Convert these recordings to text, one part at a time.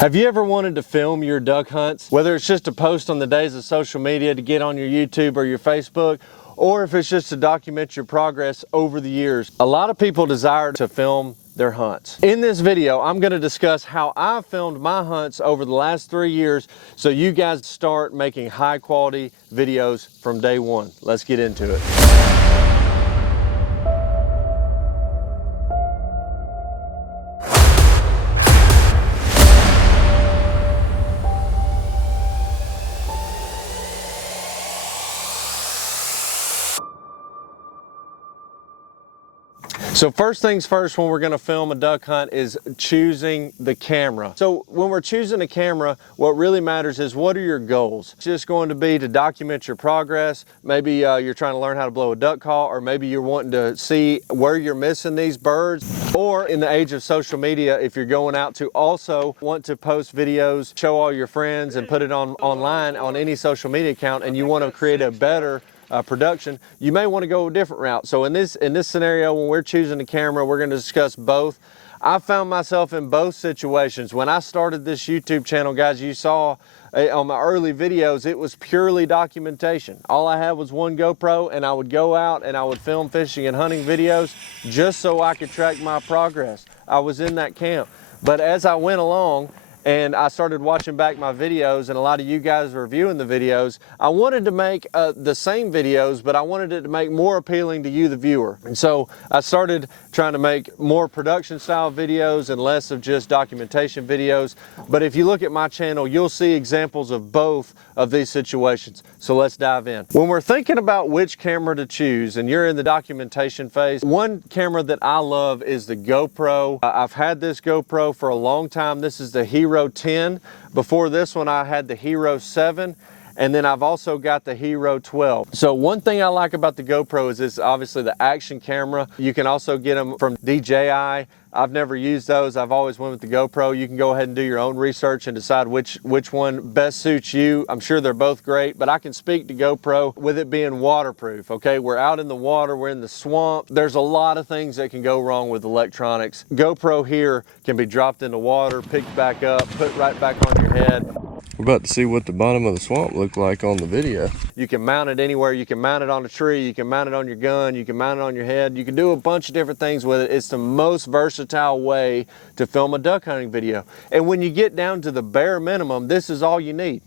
Have you ever wanted to film your duck hunts? Whether it's just a post on the days of social media to get on your YouTube or your Facebook, or if it's just to document your progress over the years. A lot of people desire to film their hunts. In this video, I'm going to discuss how I filmed my hunts over the last 3 years so you guys start making high quality videos from day one. Let's get into it. So first things first, when we're going to film a duck hunt is choosing the camera. So when we're choosing a camera, what really matters is what are your goals? It's just going to be to document your progress. Maybe you're trying to learn how to blow a duck call, or maybe you're wanting to see where you're missing these birds. Or in the age of social media, if you're going out to also want to post videos, show all your friends and put it online on any social media account, and you want to create a better production, you may want to go a different route. So in this scenario, when we're choosing the camera, we're going to discuss both. I found myself in both situations. When I started this YouTube channel, guys, you saw on my early videos, it was purely documentation. All I had was one GoPro, and I would go out and I would film fishing and hunting videos just so I could track my progress. I was in that camp. But as I went along, and I started watching back my videos, and a lot of you guys are reviewing the videos, I wanted to make the same videos, but I wanted it to make more appealing to you, the viewer. And so I started trying to make more production style videos and less of just documentation videos. But if you look at my channel, you'll see examples of both of these situations. So let's dive in. When we're thinking about which camera to choose, and you're in the documentation phase, one camera that I love is the GoPro. I've had this GoPro for a long time. This is the Hero 10. Before this one, I had the Hero 7. And then I've also got the Hero 12. So one thing I like about the GoPro is it's obviously the action camera. You can also get them from DJI. I've never used those. I've always went with the GoPro. You can go ahead and do your own research and decide which one best suits you. I'm sure they're both great, but I can speak to GoPro with it being waterproof, okay? We're out in the water, we're in the swamp. There's a lot of things that can go wrong with electronics. GoPro here can be dropped in the water, picked back up, put right back on your head. We're about to see what the bottom of the swamp looked like on the video. You can mount it anywhere. You can mount it on a tree. You can mount it on your gun. You can mount it on your head. You can do a bunch of different things with it. It's the most versatile way to film a duck hunting video. And when you get down to the bare minimum, this is all you need.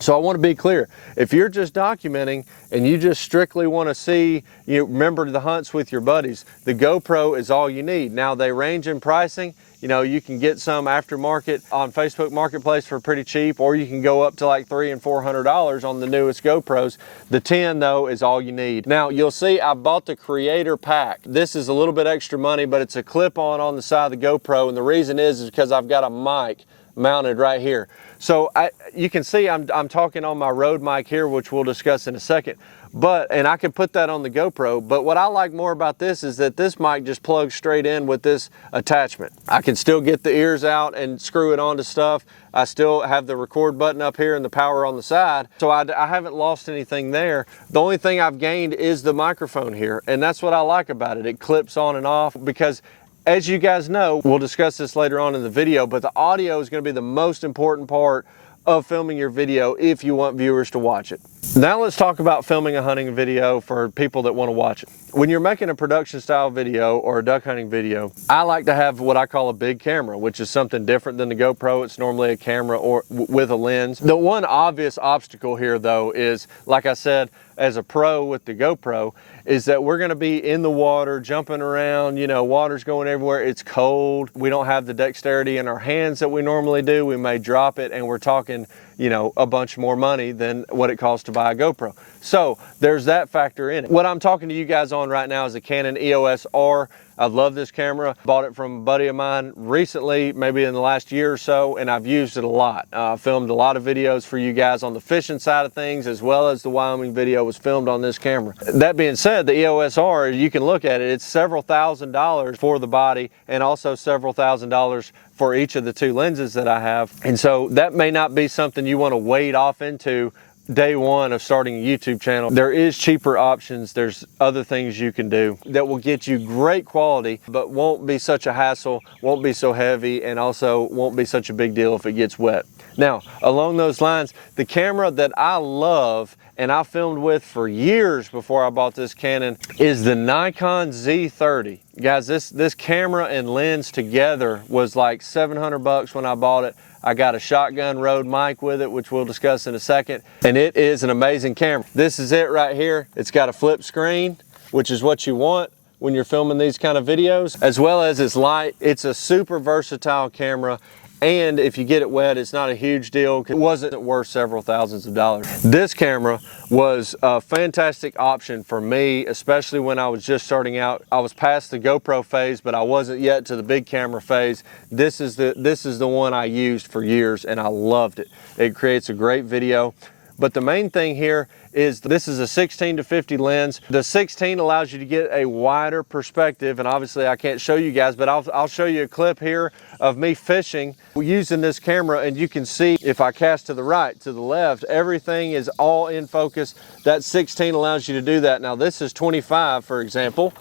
So I want to be clear, if you're just documenting and you just strictly want to see, you remember the hunts with your buddies, the GoPro is all you need. Now they range in pricing. You know, you can get some aftermarket on Facebook Marketplace for pretty cheap, or you can go up to like $300 and $400 on the newest GoPros. The 10 though is all you need. Now you'll see I bought the creator pack. This is a little bit extra money, but it's a clip-on the side of the GoPro, and the reason is because I've got a mic mounted right here. So you can see I'm talking on my Rode mic here, which we'll discuss in a second. And I can put that on the GoPro, but what I like more about this is that this mic just plugs straight in with this attachment. I can still get the ears out and screw it onto stuff. I still have the record button up here and the power on the side. So I haven't lost anything there. The only thing I've gained is the microphone here, and that's what I like about it. It clips on and off because, as you guys know, we'll discuss this later on in the video, but the audio is going to be the most important part of filming your video if you want viewers to watch it. Now let's talk about filming a hunting video for people that want to watch it. When you're making a production style video or a duck hunting video, I like to have what I call a big camera, which is something different than the GoPro. It's normally a camera or with a lens. The one obvious obstacle here though is, like I said, as a pro with the GoPro, is that we're gonna be in the water, jumping around, you know, water's going everywhere, it's cold. We don't have the dexterity in our hands that we normally do. We may drop it, and we're talking, you know, a bunch more money than what it costs to buy a GoPro. So there's that factor in it. What I'm talking to you guys on right now is a Canon EOS R. I love this camera. Bought it from a buddy of mine recently, maybe in the last year or so, and I've used it a lot. Filmed a lot of videos for you guys on the fishing side of things, as well as the Wyoming video was filmed on this camera. That being said, the EOS R, you can look at it, it's several $1,000s for the body, and also several $1,000s for each of the two lenses that I have. And so that may not be something you want to wade off into day one of starting a YouTube channel, there is cheaper options. There's other things you can do that will get you great quality, but won't be such a hassle, won't be so heavy, and also won't be such a big deal if it gets wet. Now, along those lines, the camera that I love and I filmed with for years before I bought this Canon is the Nikon Z30. Guys, this camera and lens together was like 700 bucks when I bought it. I got a shotgun Rode mic with it, which we'll discuss in a second, and it is an amazing camera. This is it right here. It's got a flip screen, which is what you want when you're filming these kind of videos, as well as it's light. It's a super versatile camera. And if you get it wet, it's not a huge deal. It wasn't worth several thousands of dollars. This camera was a fantastic option for me, especially when I was just starting out. I was past the GoPro phase, but I wasn't yet to the big camera phase. This is the one I used for years, and I loved it. It creates a great video. But the main thing here is this is a 16 to 50 lens. The 16 allows you to get a wider perspective, and obviously I can't show you guys, but I'll show you a clip here of me fishing using this camera, and you can see if I cast to the right, to the left, everything is all in focus. That 16 allows you to do that. Now this is 25, for example.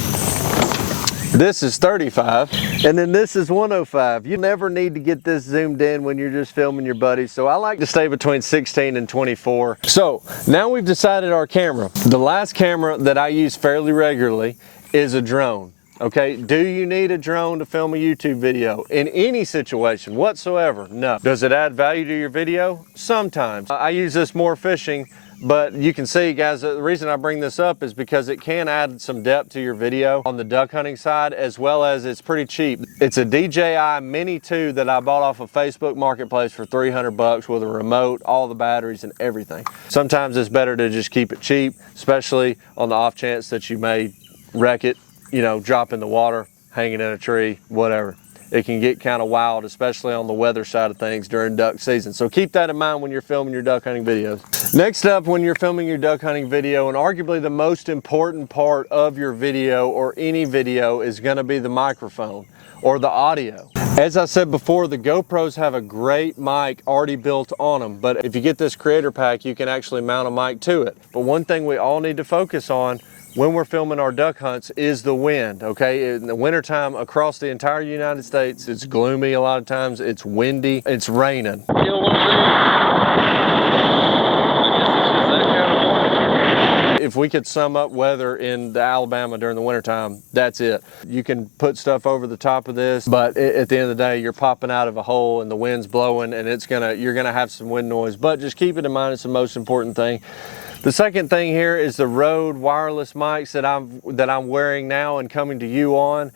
This is 35, and then this is 105. You never need to get this zoomed in when you're just filming your buddies, so I like to stay between 16 and 24. So now we've decided our camera. The last camera that I use fairly regularly is a drone. Okay, do you need a drone to film a YouTube video? In any situation whatsoever? No. Does it add value to your video? Sometimes. I use this more fishing. But you can see, guys, the reason I bring this up is because it can add some depth to your video on the duck hunting side, as well as it's pretty cheap. It's a DJI Mini 2 that I bought off of Facebook Marketplace for 300 bucks with a remote, all the batteries and everything. Sometimes it's better to just keep it cheap, especially on the off chance that you may wreck it, you know, drop in the water, hanging in a tree, whatever. It can get kind of wild, especially on the weather side of things during duck season. So keep that in mind when you're filming your duck hunting videos. Next up, when you're filming your duck hunting video, and arguably the most important part of your video or any video is gonna be the microphone or the audio. As I said before, the GoPros have a great mic already built on them, but if you get this creator pack, you can actually mount a mic to it. But one thing we all need to focus on when we're filming our duck hunts is the wind, okay? In the wintertime across the entire United States, it's gloomy a lot of times, it's windy, it's raining. If we could sum up weather in Alabama during the wintertime, that's it. You can put stuff over the top of this, but at the end of the day, you're popping out of a hole and the wind's blowing, and you're gonna have some wind noise, but just keep it in mind, it's the most important thing. The second thing here is the Rode wireless mics that I'm wearing now and coming to you on.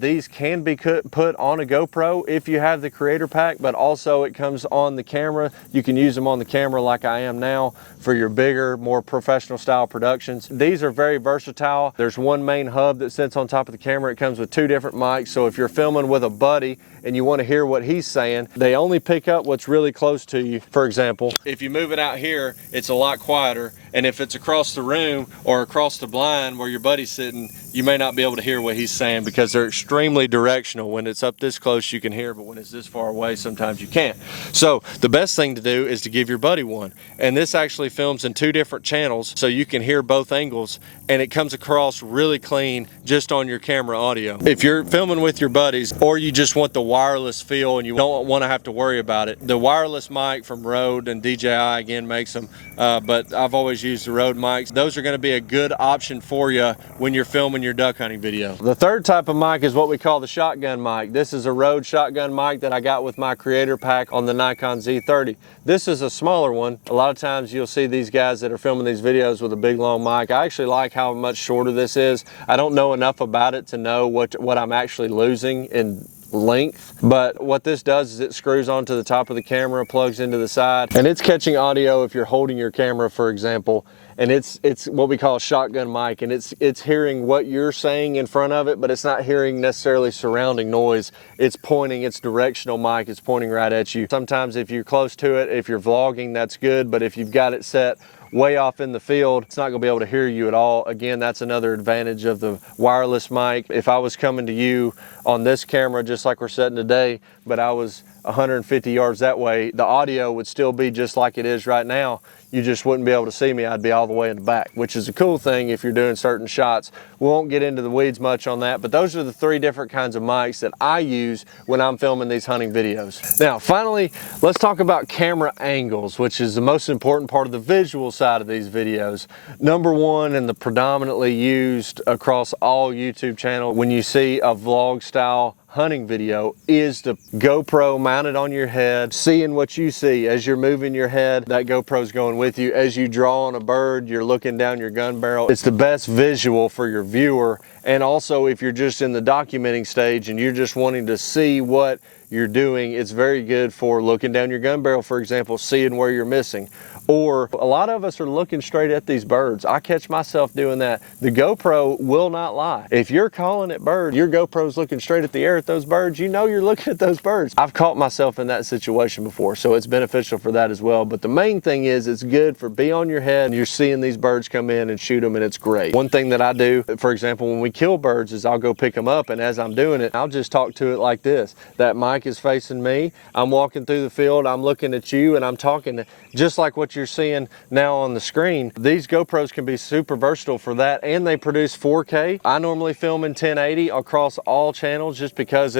These can be put on a GoPro if you have the creator pack, but also it comes on the camera. You can use them on the camera like I am now for your bigger, more professional style productions. These are very versatile. There's one main hub that sits on top of the camera. It comes with two different mics, so if you're filming with a buddy and you want to hear what he's saying, they only pick up what's really close to you. For example, if you move it out here, it's a lot quieter, and if it's across the room or across the blind where your buddy's sitting, you may not be able to hear what he's saying because they're extremely directional. When it's up this close, you can hear, but when it's this far away, sometimes you can't. So the best thing to do is to give your buddy one. And this actually films in two different channels, so you can hear both angles, and it comes across really clean just on your camera audio. If you're filming with your buddies, or you just want the wireless feel and you don't want to have to worry about it, the wireless mic from Rode and DJI again makes them, but I've always used the Rode mics. Those are going to be a good option for you when you're filming your duck hunting video. The third type of mic is what we call the shotgun mic. This is a Rode shotgun mic that I got with my creator pack on the Nikon Z30. This is a smaller one. A lot of times you'll see these guys that are filming these videos with a big long mic. I actually like how much shorter this is. I don't know enough about it to know what I'm actually losing in length, but what this does is it screws onto the top of the camera, plugs into the side, and it's catching audio if you're holding your camera, for example, and it's what we call a shotgun mic, and it's hearing what you're saying in front of it, but it's not hearing necessarily surrounding noise. It's pointing, it's directional mic, it's pointing right at you. Sometimes if you're close to it, if you're vlogging, that's good, but if you've got it set way off in the field, it's not gonna be able to hear you at all. Again, that's another advantage of the wireless mic. If I was coming to you on this camera, just like we're setting today, but I was 150 yards that way, the audio would still be just like it is right now. You just wouldn't be able to see me. I'd be all the way in the back, which is a cool thing if you're doing certain shots. We won't get into the weeds much on that, but those are the 3 different kinds of mics that I use when I'm filming these hunting videos. Now, finally, let's talk about camera angles, which is the most important part of the visual side of these videos. Number 1, and the predominantly used across all YouTube channels when you see a vlog style hunting video, is the GoPro mounted on your head, seeing what you see as you're moving your head. That GoPro's going with you. As you draw on a bird, you're looking down your gun barrel. It's the best visual for your viewer. And also, if you're just in the documenting stage and you're just wanting to see what you're doing, it's very good for looking down your gun barrel, for example, seeing where you're missing. Or a lot of us are looking straight at these birds. I catch myself doing that. The GoPro will not lie. If you're calling at birds, your GoPro's looking straight at the air at those birds, you know you're looking at those birds. I've caught myself in that situation before, so it's beneficial for that as well. But the main thing is it's good for be on your head and you're seeing these birds come in and shoot them, and it's great. One thing that I do, for example, when we kill birds, is I'll go pick them up, and as I'm doing it, I'll just talk to it like this. That mic is facing me. I'm walking through the field, I'm looking at you, and I'm talking just like what you're seeing now on the screen. These GoPros can be super versatile for that, and they produce 4K. I normally film in 1080 across all channels just because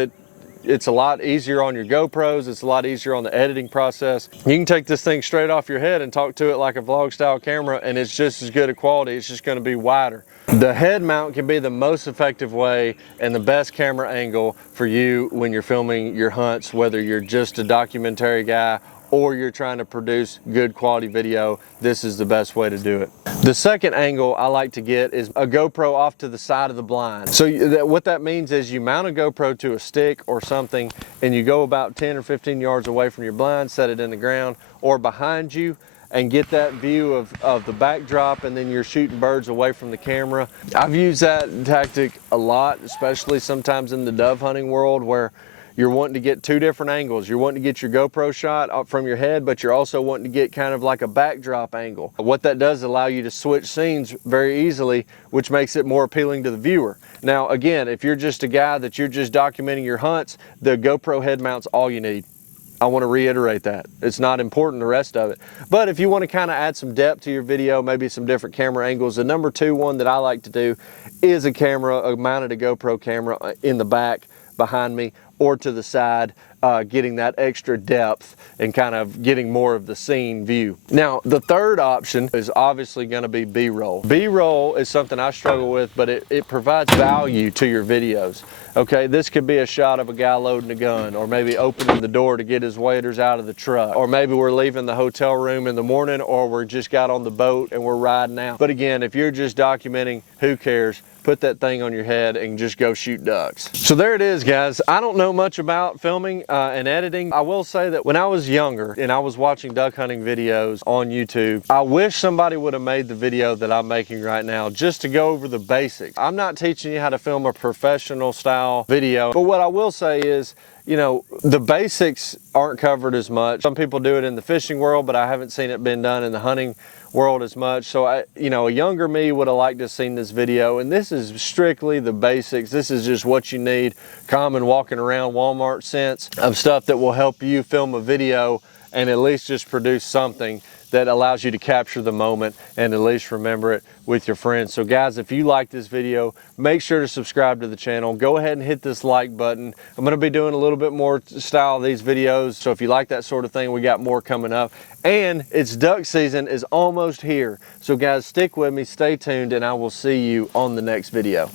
it's a lot easier on your GoPros. It's a lot easier on the editing process. You can take this thing straight off your head and talk to it like a vlog style camera, and it's just as good a quality. It's just going to be wider. The head mount can be the most effective way and the best camera angle for you when you're filming your hunts, whether you're just a documentary guy or you're trying to produce good quality video. This is the best way to do it. The second angle I like to get is a GoPro off to the side of the blind. So what that means is you mount a GoPro to a stick or something, and you go about 10 or 15 yards away from your blind, set it in the ground or behind you, and get that view of the backdrop, and then you're shooting birds away from the camera. I've used that tactic a lot, especially sometimes in the dove hunting world, where you're wanting to get 2 different angles. You're wanting to get your GoPro shot up from your head, but you're also wanting to get kind of like a backdrop angle. What that does is allow you to switch scenes very easily, which makes it more appealing to the viewer. Now, again, if you're just a guy that you're just documenting your hunts, the GoPro head mount's all you need. I want to reiterate that. It's not important, the rest of it. But if you want to kind of add some depth to your video, maybe some different camera angles, the number 2 one that I like to do is a mounted GoPro camera in the back behind me or to the side, getting that extra depth and kind of getting more of the scene view. Now, the third option is obviously going to be B-roll. B-roll is something I struggle with, but it provides value to your videos. Okay, this could be a shot of a guy loading a gun, or maybe opening the door to get his waders out of the truck, or maybe we're leaving the hotel room in the morning, or we're just got on the boat and we're riding out. But again, if you're just documenting, who cares? Put that thing on your head and just go shoot ducks. So there it is, guys. I don't know much about filming and editing. I will say that when I was younger and I was watching duck hunting videos on YouTube, I wish somebody would have made the video that I'm making right now just to go over the basics. I'm not teaching you how to film a professional style video, but what I will say is, you know, the basics aren't covered as much. Some people do it in the fishing world, but I haven't seen it been done in the hunting world as much. So a younger me would have liked to have seen this video, and this is strictly the basics. This is just what you need, common walking around Walmart sense of stuff that will help you film a video and at least just produce something that allows you to capture the moment and at least remember it with your friends. So guys, if you like this video, make sure to subscribe to the channel. Go ahead and hit this like button. I'm gonna be doing a little bit more style of these videos. So if you like that sort of thing, we got more coming up. And it's duck season is almost here. So guys, stick with me, stay tuned, and I will see you on the next video.